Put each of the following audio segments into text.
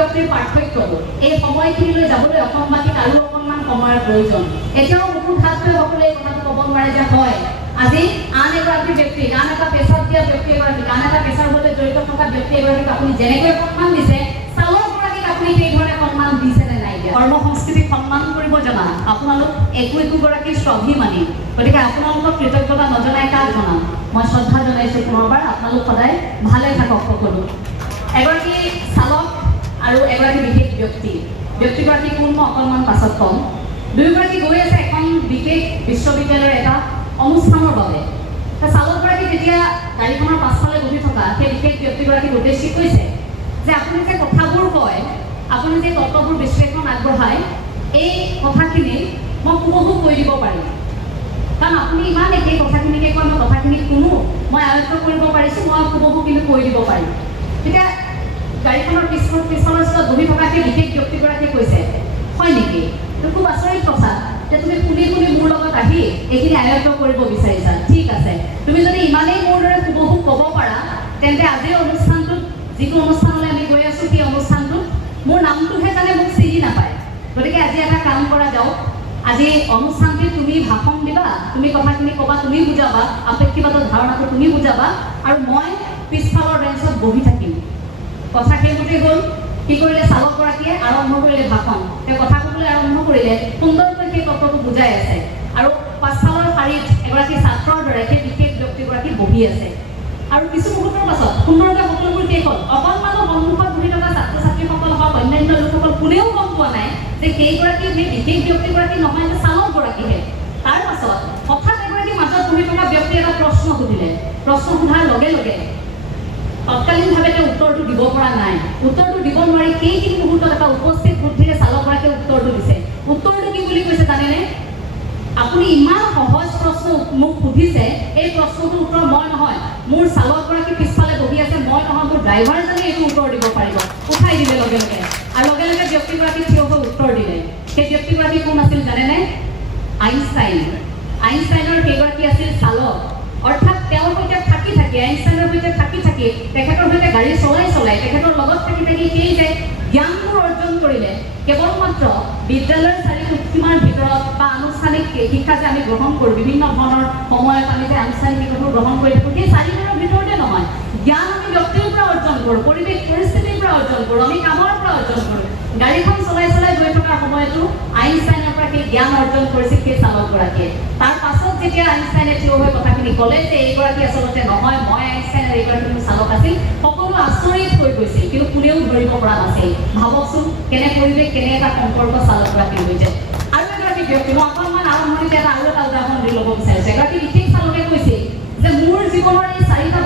ব্যক্তিৰ পাৰ্থক্যটো এই সময়খিনিলৈ যাবলৈ অসমবাসীক আৰু অকণমান সময়ৰ প্ৰয়োজন। এতিয়াও বহুত হাতটোৱে সকলোৱে এই কথাটো ক'ব নোৱাৰে যে হয় আজি আন এগৰাকী ব্যক্তি আন এটা পেছাত দিয়া ব্যক্তি এগৰাকীক আন এটা পেছাৰ সৈতে জড়িত থকা ব্যক্তি এগৰাকীক আপুনি যেনেকৈ সন্মান দিছে চালকগৰাকীক আপুনি সেইধৰণে সন্মান দিছে নে নাই দিয়া? কৰ্ম সংস্কৃতিক সন্মান কৰিব জনা আপোনালোক একো স্বাভিমানী, গতিকে আপোনালোকক কৃতজ্ঞতা নজনাই কাক জনাম? মই শ্ৰদ্ধা জনাইছোঁ পুনৰবাৰ। আপোনালোক সদায় ভালে থাকক সকলো। এগৰাকী চালক আৰু এগৰাকী বিশেষ ব্যক্তিগৰাকী কোন মই অকণমান পাছত ক'ম। দুয়োগৰাকী গৈ আছে এখন বিশেষ বিশ্ববিদ্যালয়ৰ এটা অনুষ্ঠানৰ বাবে। চালকগৰাকী যেতিয়া গাড়ীখনৰ পাছফালে বহি থকা সেই বিশেষ ব্যক্তিগৰাকীক উদ্দেশ্যি কৈছে যে আপুনি যে কথাবোৰ কয়, আপুনি যে তত্ত্ববোৰ বিশ্লেষণ আগবঢ়ায়, এই কথাখিনি মই হুবহু কৈ দিব পাৰিম, কাৰণ আপুনি ইমান একেই কথাখিনিকে কয়, মই কথাখিনি শুনো, মই আয়ত্ব কৰিব পাৰিছোঁ, মই হুবহু কিন্তু কৈ দিব পাৰিম। তেতিয়া গাড়ীখনৰ পিছফালৰ চিটত বহি থকা সেই বিশেষ ব্যক্তিগৰাকীয়ে কৈছে হয় নেকি? খুব আচৰিত কথা যে তুমি শুনি শুনি মোৰ লগত আহি এইখিনি আয়ত্ব কৰিব বিচাৰিছা। ঠিক আছে, তুমি যদি ইমানেই মোৰ দৰে হুবহু ক'ব পাৰা তেন্তে আজিৰ অনুষ্ঠানটোত যিটো অনুষ্ঠানলৈ আমি গৈ আছোঁ সেই অনুষ্ঠানটোত মোৰ নামটোহে জানে, মোক চিনি নাপায়। গতিকে আজি এটা কাম কৰা যাওক, আজি অনুষ্ঠানটিত তুমি ভাষণ দিবা, তুমি কথাখিনি ক'বা, তুমি বুজাবা, আপেক্ষিকতাৰ ধাৰণাটো তুমি বুজাবা, আৰু মই পিছফালৰ বেঞ্চত বহি থাকিম। কথা সেইমতে হ'ল। কি কৰিলে চালকগৰাকীয়ে আৰম্ভ কৰিলে ভাষণ। তেওঁ কথা ক'বলৈ আৰম্ভ কৰিলে, সুন্দৰকৈ সেই তত্ত্বটো বুজাই আছে, আৰু পাছফালৰ শাৰীত এগৰাকী ছাত্ৰৰ দৰে সেই বিশেষ ব্যক্তিগৰাকী বহি আছে। আৰু কিছু মুহূৰ্তৰ পাছত সুন্দৰকৈ সকলোবোৰ শেষ হ'ল। অকণমানো সন্মুখত বহি থকা ছাত্ৰ ছাত্ৰীসকল হওক অন্যান্য লোকসকল কোনেও গম পোৱা নাই যে সেইগৰাকী সেই বিশেষ ব্যক্তিগৰাকী নহয়, যে চালকগৰাকীহে। তাৰ পাছত হঠাৎ এগৰাকী মাজত বহি থকা ব্যক্তি এটা প্ৰশ্ন সুধিলে। প্ৰশ্ন সোধাৰ লগে লগে তৎকালীনভাৱে তেওঁ উত্তৰটো দিব পৰা নাই। উত্তৰটো দিব নোৱাৰি সেইখিনি মুহূৰ্তত এটা উপস্থিত বুদ্ধিৰে চালকগৰাকীয়ে উত্তৰটো দিছে। উত্তৰটো কি বুলি কৈছে জানেনে? আপুনি ইমান সহজ প্ৰশ্ন মোক সুধিছে, এই প্ৰশ্নটোৰ উত্তৰ মই নহয়, মোৰ চালকগৰাকী পিছফালে বহি আছে, মই নহয়, মোৰ ড্ৰাইভাৰজনে এইটো উত্তৰ দিব পাৰিব। উঠাই দিলে লগে লগে, আৰু লগে লগে ব্যক্তিগৰাকী থিয় হৈ উত্তৰ দিলে। সেই ব্যক্তিগৰাকী কোন আছিল জানেনে? আইনষ্টাইন। আইনষ্টাইনৰ সেইগৰাকী আছিল চালক। অৰ্থাৎ তেওঁৰ সৈতে থাকি আইনষ্টাইনৰ সৈতে থাকি তেখেতৰ সৈতে গাড়ী চলাই তেখেতৰ লগত থাকি সেই যে জ্ঞানবোৰ অৰ্জন কৰিলে, কেৱল মাত্ৰ বিদ্যালয়ৰ চাৰিসীমাৰ ভিতৰত বা আনুষ্ঠানিক শিক্ষা যে আমি গ্ৰহণ কৰোঁ, বিভিন্ন ধৰণৰ সময়ত আমি যে আনুষ্ঠানিক শিক্ষাবোৰ গ্ৰহণ কৰি থাকোঁ, সেই চাৰিসীমাৰ ভিতৰতে নহয়। জ্ঞান আমি ব্যক্তিৰ পৰা অৰ্জন কৰোঁ, পৰিৱেশ পৰিস্থিতিৰ পৰা অৰ্জন কৰোঁ, আমি কামৰ পৰা অৰ্জন কৰোঁ। গাড়ীখন চলাই গৈ থকাৰ সময়তো আইনষ্টাইনৰ পৰা সেই জ্ঞান অৰ্জন কৰিছিল সেই চালকগৰাকীয়ে। তাৰ পাছত যেতিয়া আইনষ্টাইনে থিয় হৈ কথাখিনি ক'লে যে এইগৰাকী আচলতে নহয়, মই আইনষ্টাইনৰ এইগৰাকী মোৰ চালক আছিল, সকলো আচৰিত হৈ গৈছিল, কিন্তু কোনেও ধৰিব পৰা নাছিল। ভাবকচোন কেনে পৰিৱেশ, কেনে এটা সম্পৰ্ক চালকগৰাকীৰ সৈতে। আৰু এগৰাকী ব্যক্তি, মই অকণমান আৰম্ভণিতে আৰু এটা উদাহৰণ দি ল'ব বিচাৰিছোঁ। এগৰাকী বিশেষ চালকে কৈছিল যে মোৰ জীৱনৰ এই 4-5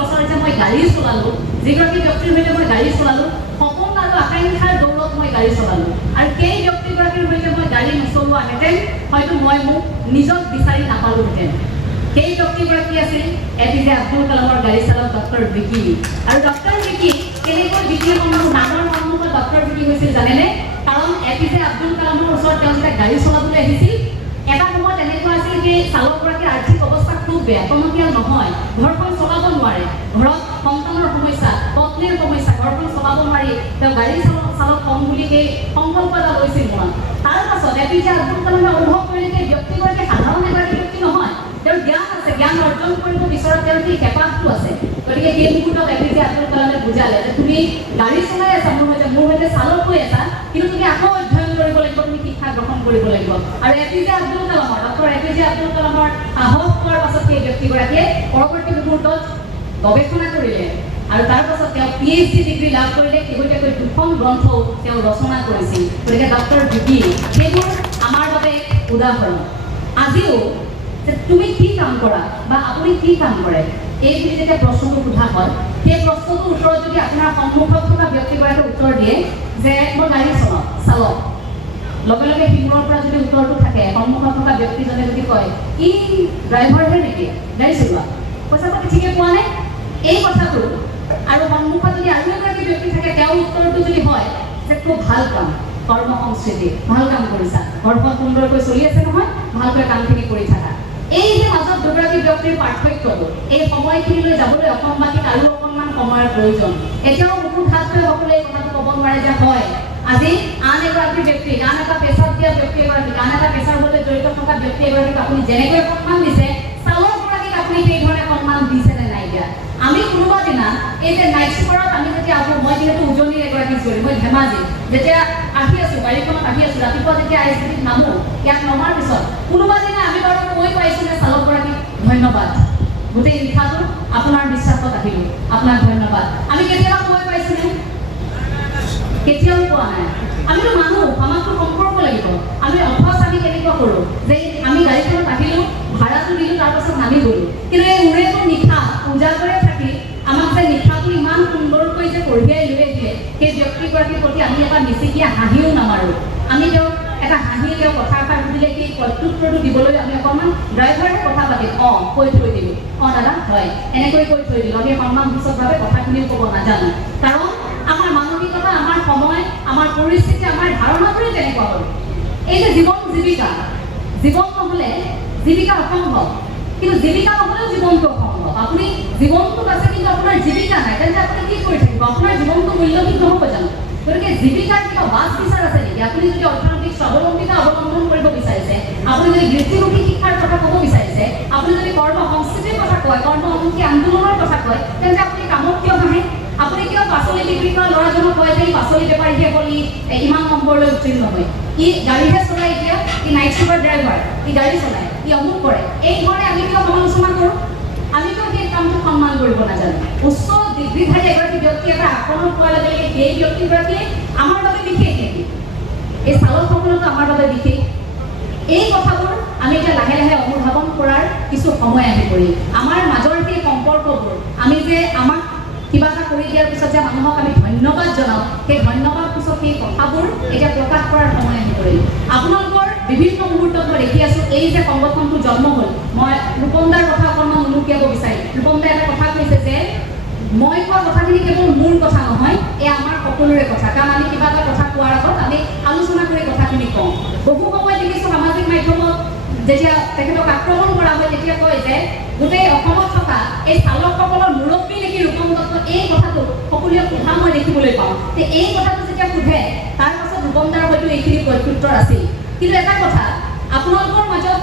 বছৰ যে মই গাড়ী চলালোঁ, যিগৰাকী ব্যক্তিৰ সৈতে মই গাড়ী চলালোঁ, সপোন আৰু আকাংক্ষাৰ দৌৰত মই গাড়ী চলালোঁ, আৰু সেই ব্যক্তিগৰাকীৰ সৈতে মই গাড়ী নচলোৱাহেঁতেন হয়তো মই মোক নিজক বিচাৰি নাপালোহেঁতেন। সেই ব্যক্তিগৰাকী আছিল APJ আব্দুল কালামৰ গাড়ী চালক ডক্টৰ বিকি। আৰু ডক্টৰ বিকি কেনেকৈ বিকিৰ নামৰ সন্মুখত ডক্টৰ বিকি হৈছিল জানেনে? কাৰণ APJ আব্দুল কালামৰ ওচৰত তেওঁ যেতিয়া গাড়ী চলাবলৈ আহিছিল, এটা সময়ত এনেকুৱা আছিল যে চালকগৰাকীৰ আৰ্থিক অৱস্থা খুব বেয়া, টনকিয়াল নহয়, ঘৰখন চলাব নোৱাৰে, ঘৰত সন্তানৰ সমস্যা, পত্নীৰ সমস্যা, ঘৰখন চলাব নোৱাৰি তেওঁ গাড়ী চালক কম বুলি সেই সংকল্প এটা লৈছিল মনত। তাৰ পাছত APJ আব্দুল কালামে অনুভৱ কৰিলে যে ব্যক্তিগৰাকী সাধাৰণ এগৰাকী ব্যক্তি নহয়, তেওঁৰ জ্ঞান আছে, জ্ঞান অৰ্জন কৰিব বিচৰা তেওঁৰ কি হেঁপাহটো আছে। গতিকে সেই মুহূৰ্তত APJ আব্দুল কালামে বুজালে যে তুমি গাড়ী চলাই আছা, মোৰ সৈতে চালক হৈ আছা, কিন্তু তুমি আকৌ অধ্যয়ন কৰিব লাগিব, তুমি শিক্ষা গ্ৰহণ কৰিব লাগিব। আৰু APJ আব্দুল কালামৰ ডক্টৰ APJ আব্দুল কালামৰ সাহস পোৱাৰ পাছত সেই ব্যক্তিগৰাকীয়ে পৰৱৰ্তী মুহূৰ্তত গৱেষণা কৰিলে, আৰু তাৰ পাছত তেওঁ PhD ডিগ্ৰী লাভ কৰিলে। শেহতীয়াকৈ 2খন গ্ৰন্থও তেওঁ ৰচনা কৰিছিল। গতিকে ডক্টৰ বিকি সেইবোৰ আমাৰ বাবে উদাহৰণ। আজিও যে তুমি কি কাম কৰা বা আপুনি কি কাম কৰে, এই বুলি যেতিয়া প্ৰশ্নটো সোধা হয়, সেই প্ৰশ্নটোৰ উত্তৰত যদি আপোনাৰ সন্মুখত থকা ব্যক্তিগৰাকীয়ে উত্তৰ দিয়ে যে মই গাড়ী চলাওঁ, চালক, লগে লগে সিমূৰৰ পৰা যদি উত্তৰটো থাকে, সন্মুখত থকা ব্যক্তিজনে যদি কয় ই ড্ৰাইভাৰহে নেকি গাড়ী চলোৱা, পইচা পাতি ঠিকে পোৱা নাই, এই কথাটো, আৰু সন্মুখত যদি আৰু এগৰাকী ব্যক্তি থাকে, তেওঁৰ উত্তৰটো যদি হয় যে খুব ভাল কাম, কৰ্ম সংস্কৃতি, ভাল কাম কৰিছা, ঘৰখন সুন্দৰকৈ চলি আছে নহয়, ভালকৈ কামখিনি কৰি থাকা, এই যে মাজত দুগৰাকী ব্যক্তিৰ পাৰ্থক্যটো এই সময়খিনিলৈ যাবলৈ অসমবাসীক আৰু অকণমান সময়ৰ প্ৰয়োজন। এতিয়াও মুকুট হাত থৈ সকলোৱে এই কথাটো ক'ব নোৱাৰে যে হয় আজি আন এগৰাকী ব্যক্তিক আন এটা পেছাত দিয়া ব্যক্তি এগৰাকীক আন এটা পেছাৰ সৈতে জড়িত থকা ব্যক্তি এগৰাকীক আপুনি যেনেকৈ সন্মান দিছে চালকগৰাকীক আপুনি সেইধৰণে সন্মান দিছে নে নাই দিয়া। আমি কোনোবা দিনা এই যে নাইট চুপাৰত আমি যেতিয়া আহোঁ, মই যিহেতু উজনিৰ এগৰাকী ছোৱালী, মই ধেমাজি যেতিয়া আহি আছোঁ গাড়ীখনত আহি আছোঁ, ৰাতিপুৱা যেতিয়া ISBTত নামোঁ, ইয়াত নমাৰ পিছত কোনোবা দিনা আমি বাৰু কৈ পাইছোঁ নে চালকগৰাকীক ধন্যবাদ, গোটেই নিশাটো আপোনাৰ বিশ্বাসত আহিলোঁ, আপোনাক ধন্যবাদ। আমি কেতিয়াবা কৈ পাইছোঁনে? কেতিয়াও পোৱা নাই। আমিতো মানুহ, আমাকতো সম্পৰ্ক লাগিব। আমি অভ্যাস আমি কেনেকুৱা কৰোঁ যে আমি গাড়ীখনত আহিলোঁ, ভাড়াটো দিলোঁ, তাৰপাছত নামি গ'লোঁ। কিন্তু এই মোৰেতো নিশা উজাগৰে থাকি আমাক যে নিশাটো ইমান সুন্দৰকৈ যে কঢ়িয়াই লৈ আহিলে, সেই ব্যক্তিগৰাকীৰ প্ৰতি আমি এটা মিচিকিয়া হাঁহিও নামাৰোঁ। আমি তেওঁক এটা হাঁহি তেওঁ কথা এষাৰ সুধিলে সেই প্ৰত্যুত্তৰটো দিবলৈ আমি অকণমান ড্ৰাইভাৰে কথা পাতিম, কৈ থৈ দিলোঁ, দাদা হয় এনেকৈ কৈ থৈ দিলোঁ। আমি সন্মানসূচকভাৱে কথাখিনিও ক'ব নাজানো, কাৰণ আমাৰ মানসিকতা, আমাৰ সময়, আমাৰ পৰিস্থিতি, আমাৰ ধাৰণাটোৱে তেনেকুৱা হ'ল। এই যে জীৱন জীৱিকা, জীৱন নহ'লে জীৱিকা অসম্ভৱ, কিন্তু জীৱিকা নহ'লেও জীৱনটো অসম্ভৱ। আপুনি জীৱনটোত আছে কিন্তু আপোনাৰ জীৱিকা নাই, তেন্তে আপুনি কি কৰি থাকিব? আপোনাৰ জীৱনটো মূল্যহীন নহ'ব জানো? গতিকে জীৱিকাৰ কিবা বাছ বিচাৰ আছে নেকি? আপুনি যদি অৰ্থনৈতিক স্বাৱলম্বিতা অৱলম্বন কৰিব বিচাৰিছে, আপুনি যদি বৃত্তিমুখী শিক্ষাৰ কথা ক'ব বিচাৰিছে, আপুনি যদি কৰ্ম সংস্কৃতিৰ কথা কয়, কৰ্মমুখী আন্দোলনৰ কথা কয়, তেন্তে আপুনি কামত কিয় নাহে? আপুনি কিয় পাচলি বিক্ৰী কৰা ল'ৰাজনক কয় যে পাচলি বেপাৰীহে বুলি ইমান নম্বৰলৈ উত্তীৰ্ণ হয়? ই গাড়ীহে চলায়, এতিয়া ই নাইট চুপাৰ ড্ৰাইভাৰ, ই গাড়ী চলায়, ই অমুক কৰে। এই ধৰণে আমি কিয় সমালোচনা কৰোঁ? আমি কিয় সেই কামটো সন্মান কৰিব নাজানো? উচ্চ ডিগ্ৰীধাৰী এগৰাকী ব্যক্তি এটা আসনত পোৱাৰ লগে লগে সেই ব্যক্তিগৰাকীয়ে আমাৰ বাবে বিশেষ নেকি? এই চালকসকলতো আমাৰ বাবে বিশেষ। এই কথাবোৰ আমি এতিয়া লাহে লাহে অনুধাৱন কৰাৰ কিছু সময় আহি পৰিল। আমাৰ মাজৰ সেই সম্পৰ্কবোৰ আমি যে আমাক কিবা এটা কৰি দিয়াৰ পিছত যে মানুহক আমি ধন্যবাদ জনাওঁ, সেই ধন্যবাদ পিছত সেই কথাবোৰ এতিয়া প্ৰকাশ কৰাৰ সময় আহি পৰিল। আপোনালোকৰ বিভিন্ন মুহূৰ্তত মই দেখি আছোঁ এই যে সংগঠনটো জন্ম হ'ল, মই ৰূপমদাৰ কথা অকণমান উনুকিয়াব বিচাৰিম। ৰূপমদাই এটা কথা কৈছে যে মই কোৱা কথাখিনি কেৱল মোৰ কথা নহয়, এয়া আমাৰ সকলোৰে কথা, কাৰণ আমি কিবা এটা কথা কোৱাৰ আগত আমি আলোচনা কৰি কথাখিনি কওঁ। বহু সময় দেখিছোঁ সামাজিক মাধ্যমত যেতিয়া তেখেতক আক্ৰমণ কৰা হয় তেতিয়া কয় যে গোটেই অসমত থকা এই চালকসকলৰ মুৰব্বী নেকি ৰূপম দত্ত, এই কথাটো সকলোৱে সোধা মই দেখিবলৈ পাওঁ। যে এই কথাটো যেতিয়া সোধে তাৰ পাছত ৰূপমদাৰ হয়তো এইখিনি প্ৰত্যুত্তৰ আছিল। কিন্তু এটা কথা, আপোনালোকৰ মাজত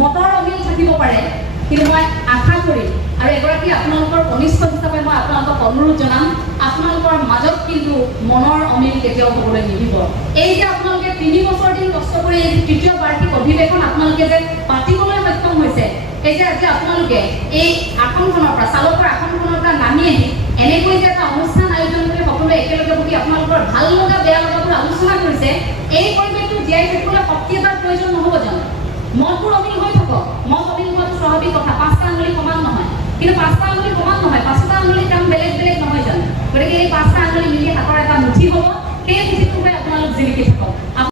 মতৰ অমিল থাকিব পাৰে, কিন্তু মই আশা কৰিম আৰু এগৰাকী আপোনালোকৰ কনিষ্ঠ হিচাপে মই আপোনালোকক অনুৰোধ জনাম, আপোনালোকৰ মাজত কিন্তু মনৰ অমিল কেতিয়াও হ'বলৈ নিদিব। এই যে আপোনালোকে 3 বছৰ দিন কষ্ট কৰি এই তৃতীয় বাৰ্ষিক অধিৱেশন আপোনালোকে যে পাতিবলৈ সক্ষম হৈছে, এই যে আজি আপোনালোকে এই আসনখনৰ পৰা চালকৰ আসনখনৰ পৰা নামি আহি এনেকৈ যে এটা অনুষ্ঠান আয়োজন কৰি সকলোৱে একেলগে বহি আপোনালোকৰ ভাল লগা বেয়া লগাবোৰ আলোচনা কৰিছে, এই পৰিৱেশটো জীয়াই থাকিবলৈ শক্তি এটাৰ প্ৰয়োজন নহ'ব জানো? মনবোৰ অমিল হৈ থাকক, মন অমিল হোৱাটো স্বাভাৱিক কথা। 5টা আঙুলি সমান নহয়, কিন্তু 5টা আঙুলি সমান নহয়, 5টা আঙুলি কাম বেলেগ বেলেগ নহয়।